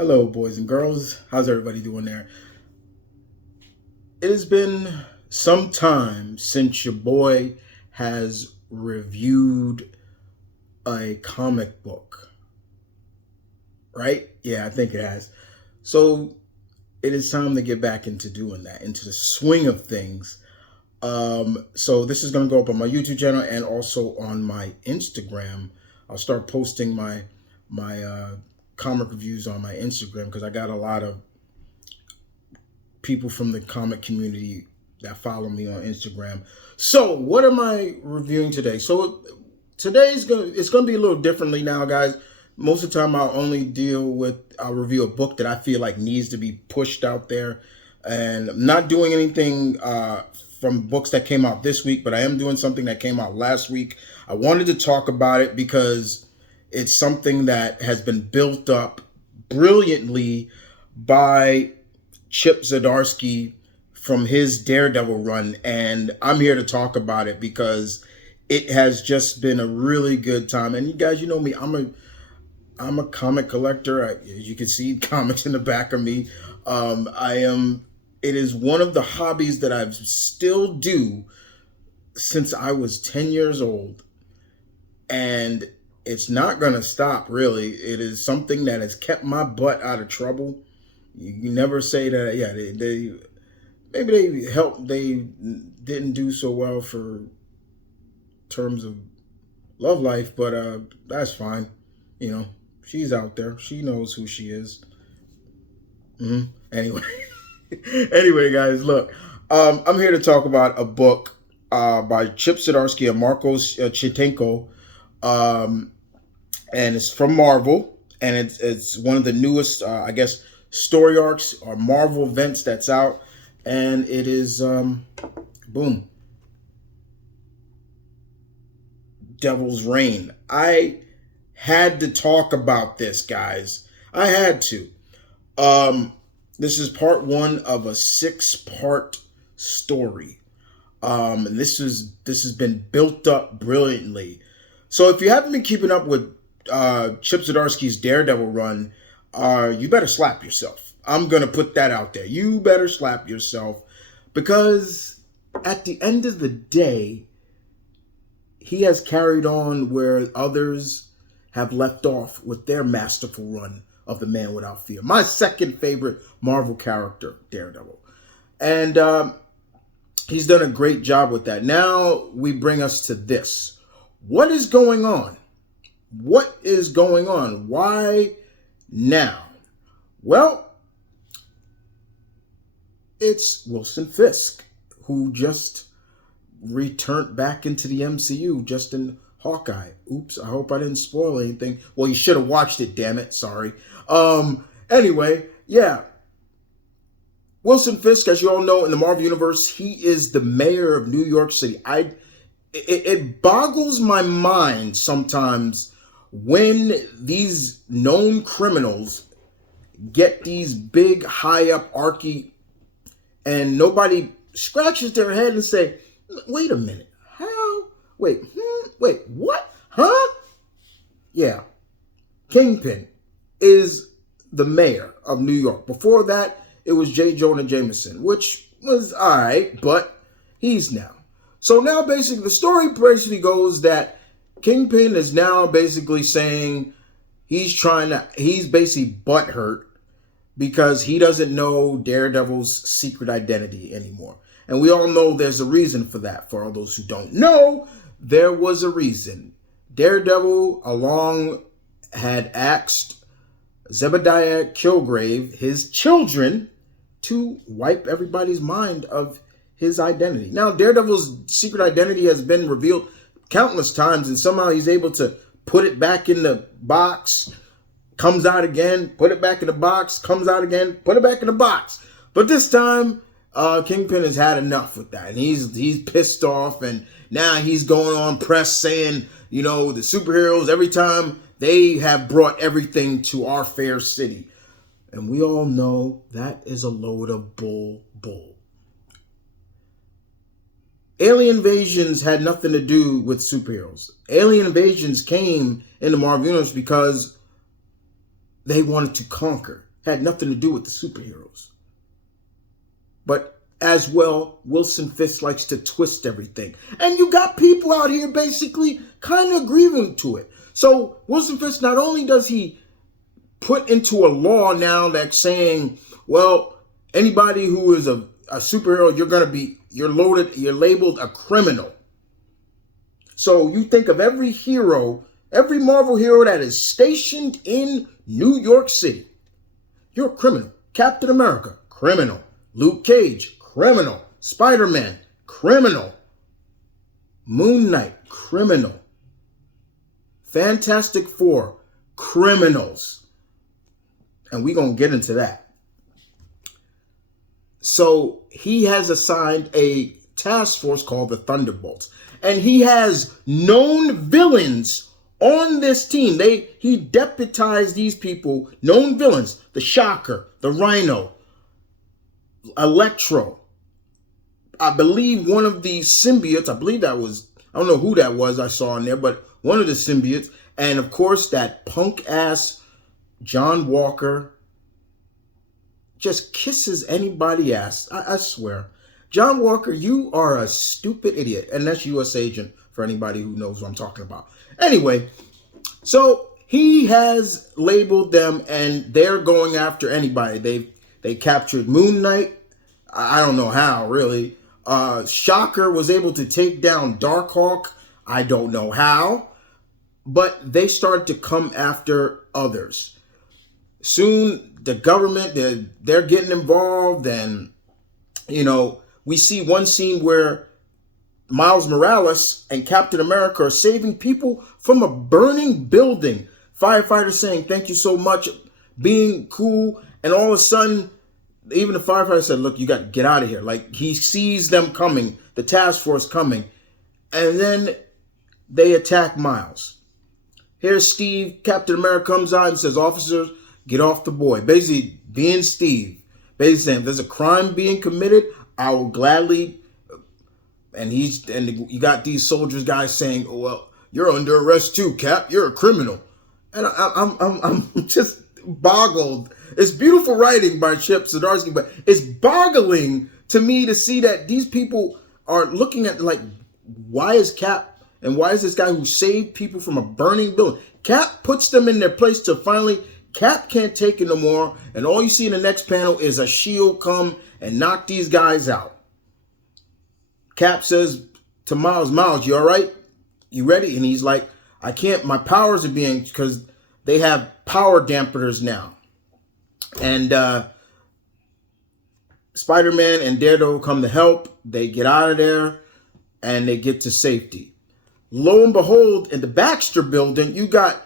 Hello, boys and girls. How's everybody doing there? It has been some time since your boy has reviewed a comic book, right? Yeah, I think it has. So it is time to get back into doing that, into the swing of things. So this is going to go up on my YouTube channel and also on my Instagram. I'll start posting my comic reviews on my Instagram because I got a lot of people from the comic community that follow me on Instagram. So what am I reviewing today? So today's it's gonna be a little differently now, guys. Most of the time I'll review a book that I feel like needs to be pushed out there. And I'm not doing anything from books that came out this week, but I am doing something that came out last week. I wanted to talk about it because it's something that has been built up brilliantly by Chip Cedarski from his Daredevil run, and I'm here to talk about it because it has just been a really good time. And you guys, you know me, I'm a comic collector. As you can see, comics in the back of me. It is one of the hobbies that I still do since I was 10 years old, and it's not going to stop, really. It is something that has kept my butt out of trouble. You never say that, yeah, they maybe they didn't do so well for terms of love life, but that's fine. You know, she's out there. She knows who she is. Anyway, anyway, guys, look, I'm here to talk about a book by Chip Cedarski and Marcos Chitenko, and it's from Marvel, and it's one of the newest, I guess, story arcs or Marvel events that's out, and it is boom, Devil's Reign. I had to talk about this, guys. I had to. This is part one of a 6-part story. This has been built up brilliantly. So if you haven't been keeping up with Chip Zdarsky's Daredevil run, you better slap yourself. I'm going to put that out there. You better slap yourself, because at the end of the day, he has carried on where others have left off with their masterful run of The Man Without Fear. My second favorite Marvel character, Daredevil. And he's done a great job with that. Now we bring us to this. What is going on? What is going on? Why now? Well, it's Wilson Fisk, who just returned back into the MCU just in Hawkeye. Oops, I hope I didn't spoil anything. Well, you should have watched it, damn it. Sorry. Anyway, yeah. Wilson Fisk, as you all know, in the Marvel Universe, he is the mayor of New York City. It boggles my mind sometimes when these known criminals get these big, high up archy, and nobody scratches their head and say, wait a minute, how? Wait, what? Huh? Yeah. Kingpin is the mayor of New York. Before that, it was J. Jonah Jameson, which was all right, but he's now. So now basically the story basically goes that Kingpin is now basically saying he's basically butthurt because he doesn't know Daredevil's secret identity anymore. And we all know there's a reason for that. For all those who don't know, there was a reason. Daredevil had asked Zebediah Killgrave, his children, to wipe everybody's mind of his identity. Now, Daredevil's secret identity has been revealed countless times, and somehow he's able to put it back in the box, comes out again, put it back in the box, comes out again, put it back in the box. But this time, Kingpin has had enough with that, and he's pissed off, and now he's going on press saying, you know, the superheroes, every time they have brought everything to our fair city. And we all know that is a load of bull. Alien invasions had nothing to do with superheroes. Alien invasions came in the Marvel Universe because they wanted to conquer. had nothing to do with the superheroes. But as well, Wilson Fisk likes to twist everything. And you got people out here basically kind of agreeing to it. So Wilson Fisk, not only does he put into a law now that's saying, well, anybody who is a superhero, you're labeled a criminal. So you think of every hero, every Marvel hero that is stationed in New York City, you're a criminal. Captain America, criminal. Luke Cage, criminal. Spider-Man, criminal. Moon Knight, criminal. Fantastic Four, criminals. And we're going to get into that. So he has assigned a task force called the Thunderbolts. And he has known villains on this team. He deputized these people, known villains, the Shocker, the Rhino, Electro. I believe one of the symbiotes, I don't know who that was I saw in there, but one of the symbiotes. And of course, that punk ass John Walker just kisses anybody ass. I swear. John Walker, you are a stupid idiot. And that's U.S. Agent for anybody who knows what I'm talking about. Anyway, so he has labeled them and they're going after anybody. They captured Moon Knight. I don't know how, really. Shocker was able to take down Darkhawk. I don't know how. But they started to come after others. Soon, the government, they're getting involved. And, we see one scene where Miles Morales and Captain America are saving people from a burning building. Firefighters saying, thank you so much, being cool. And all of a sudden, even the firefighter said, look, you got to get out of here. Like, he sees them coming, the task force coming. And then they attack Miles. Here's Steve. Captain America comes out and says, officers, get off the boy. Basically, being Steve. Basically saying, if there's a crime being committed, I will gladly. And you got these soldiers guys saying, oh, well, you're under arrest too, Cap. You're a criminal. And I'm just boggled. It's beautiful writing by Chip Cedarski, but it's boggling to me to see that these people are looking at, like, why is Cap and why is this guy who saved people from a burning building? Cap puts them in their place to finally, Cap can't take it no more. And all you see in the next panel is a shield come and knock these guys out. Cap says to Miles, you all right? You ready? And he's like, I can't, my powers are being, because they have power dampeners now. And Spider-Man and Daredevil come to help. They get out of there and they get to safety. Lo and behold, in the Baxter building, you got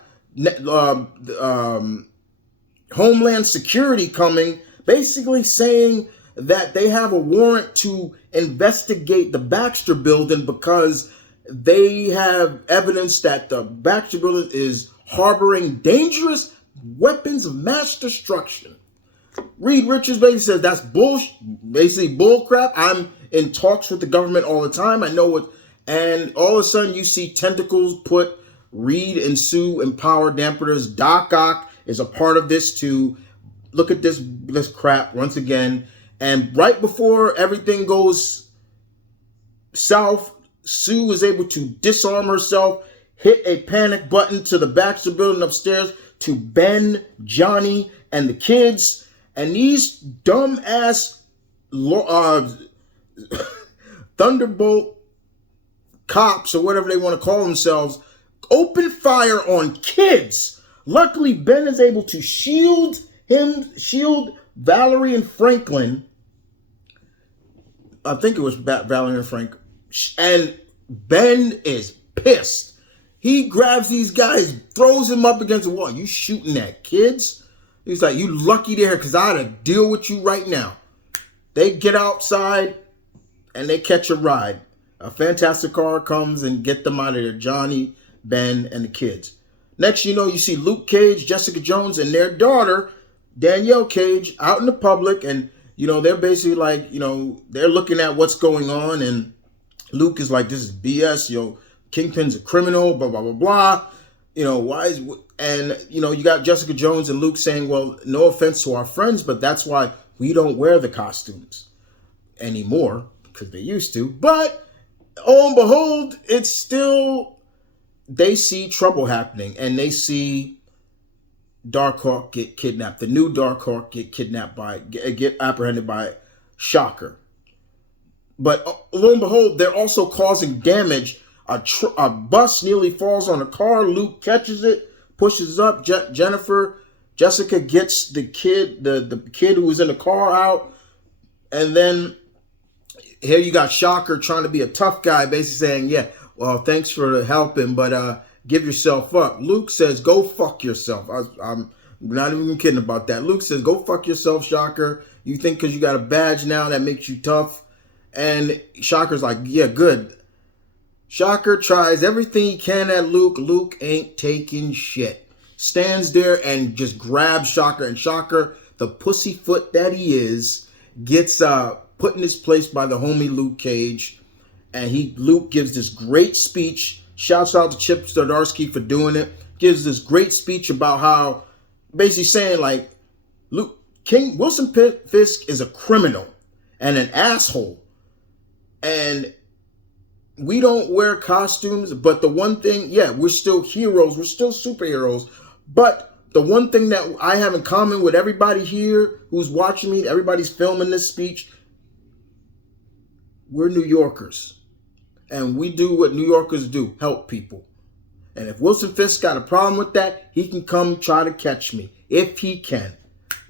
Homeland Security coming, basically saying that they have a warrant to investigate the Baxter building because they have evidence that the Baxter building is harboring dangerous weapons of mass destruction. Reed Richards basically says that's basically bull crap. I'm in talks with the government all the time. I know what, and all of a sudden you see tentacles put Reed and Sue in power dampeners. Doc Ock is a part of this too. Look at this crap once again. And right before everything goes south, Sue is able to disarm herself, hit a panic button to the Baxter building upstairs to Ben, Johnny, and the kids. And these dumb-ass Thunderbolt cops, or whatever they want to call themselves, open fire on kids. Luckily, Ben is able to shield Valerie and Franklin. I think it was Valerie and Frank. And Ben is pissed. He grabs these guys, throws them up against the wall. You shooting at kids? He's like, you lucky there because I had to deal with you right now. They get outside and they catch a ride. A Fantastic car comes and get them out of there. Johnny, Ben, and the kids. Next you know, you see Luke Cage, Jessica Jones, and their daughter, Danielle Cage, out in the public. And, they're basically like, they're looking at what's going on. And Luke is like, this is BS. Kingpin's a criminal, blah, blah, blah, blah. And, you got Jessica Jones and Luke saying, well, no offense to our friends, but that's why we don't wear the costumes anymore, because they used to. But, oh and behold, it's still, they see trouble happening, and they see Darkhawk get kidnapped. The new Darkhawk get apprehended by Shocker. But lo and behold, they're also causing damage. A bus nearly falls on a car. Luke catches it, pushes up. Jessica gets the kid, the kid who was in the car out. And then here you got Shocker trying to be a tough guy, basically saying, yeah, well, thanks for helping, but give yourself up. Luke says, go fuck yourself. I'm not even kidding about that. Luke says, go fuck yourself, Shocker. You think because you got a badge now that makes you tough? And Shocker's like, yeah, good. Shocker tries everything he can at Luke. Luke ain't taking shit. Stands there and just grabs Shocker. And Shocker, the pussyfoot that he is, gets put in his place by the homie Luke Cage. And Luke gives this great speech. Shouts out to Chip Cedarski for doing it. Gives this great speech about how, basically saying like, Wilson Fisk is a criminal and an asshole. And we don't wear costumes, but the one thing, yeah, we're still heroes. We're still superheroes. But the one thing that I have in common with everybody here who's watching me, everybody's filming this speech, we're New Yorkers. And we do what New Yorkers do, help people. And if Wilson Fisk got a problem with that, he can come try to catch me, if he can.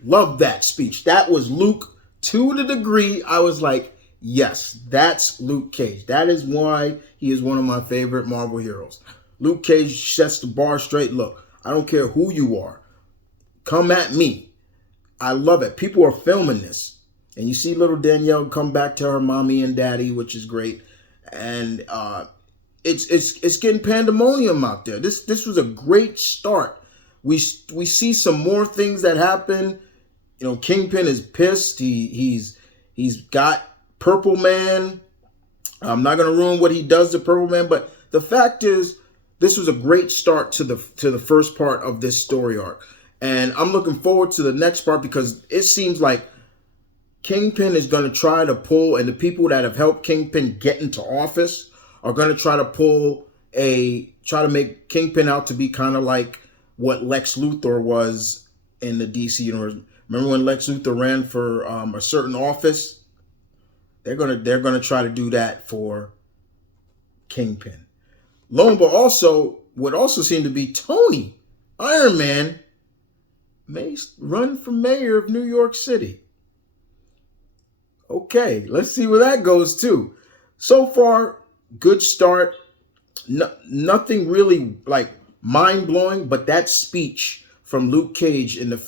Love that speech. That was Luke to the degree I was like, yes, that's Luke Cage. That is why he is one of my favorite Marvel heroes. Luke Cage sets the bar straight. Look, I don't care who you are. Come at me. I love it. People are filming this. And you see little Danielle come back to her mommy and daddy, which is great. And it's getting pandemonium out there. This was a great start. We see some more things that happen. Kingpin is pissed. He's got Purple Man. I'm not going to ruin what he does to Purple Man, but the fact is, this was a great start to the first part of this story arc, and I'm looking forward to the next part because it seems like Kingpin is going to try to pull, and the people that have helped Kingpin get into office are going to try to make Kingpin out to be kind of like what Lex Luthor was in the DC universe. Remember when Lex Luthor ran for a certain office? They're gonna try to do that for Kingpin. Lo and behold, would also seem to be Tony Iron Man may run for mayor of New York City. Okay, let's see where that goes too. So far, good start. Nothing really like mind blowing, but that speech from Luke Cage in this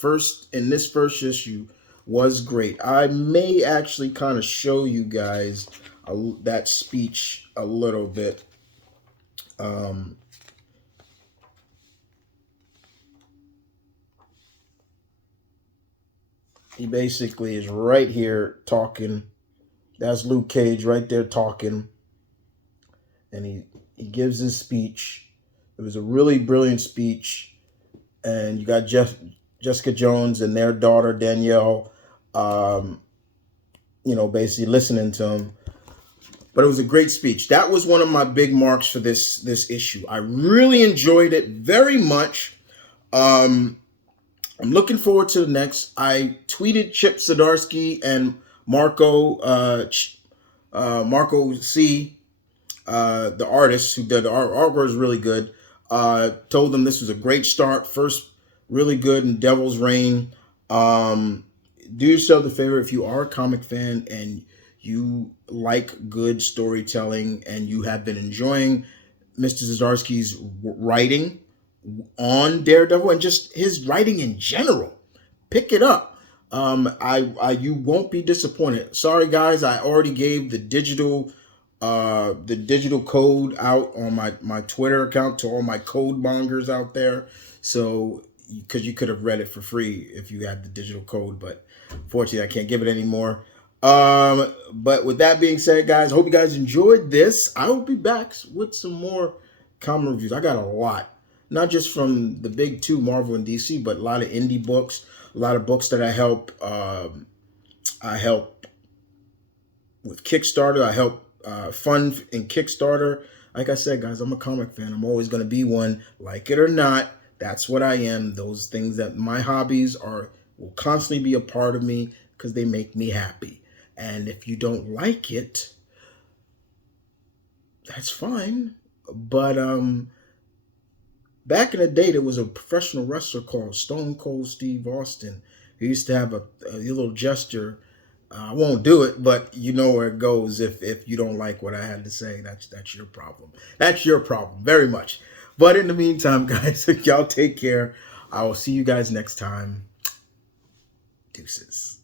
first issue was great. I may actually kind of show you guys that speech a little bit. He basically is right here talking. That's Luke Cage right there talking. And he gives his speech. It was a really brilliant speech. And you got Jessica Jones and their daughter, Danielle, basically listening to him. But it was a great speech. That was one of my big marks for this issue. I really enjoyed it very much. I'm looking forward to the next. I tweeted Chip Cedarski and Marco C, the artist who did the artwork was really good. Told them this was a great start. First, really good in Devil's Reign. Do yourself the favor if you are a comic fan and you like good storytelling and you have been enjoying Mr. Cedarski's writing on Daredevil and just his writing in general, pick it up. You won't be disappointed. Sorry guys, I already gave the digital code out on my Twitter account to all my code mongers out there. So, because you could have read it for free if you had the digital code, but fortunately I can't give it anymore. But with that being said, guys, I hope you guys enjoyed this. I will be back with some more comic reviews. I got a lot. not just from the big two, Marvel and DC, but a lot of indie books, a lot of books that I help. I help with Kickstarter. I help fund in Kickstarter. Like I said, guys, I'm a comic fan. I'm always going to be one, like it or not. That's what I am. Those things that my hobbies are will constantly be a part of me because they make me happy. And if you don't like it, that's fine. But back in the day, there was a professional wrestler called Stone Cold Steve Austin. He used to have a little gesture. I won't do it, but you know where it goes. If you don't like what I had to say, that's your problem. That's your problem, very much. But in the meantime, guys, y'all take care. I will see you guys next time. Deuces.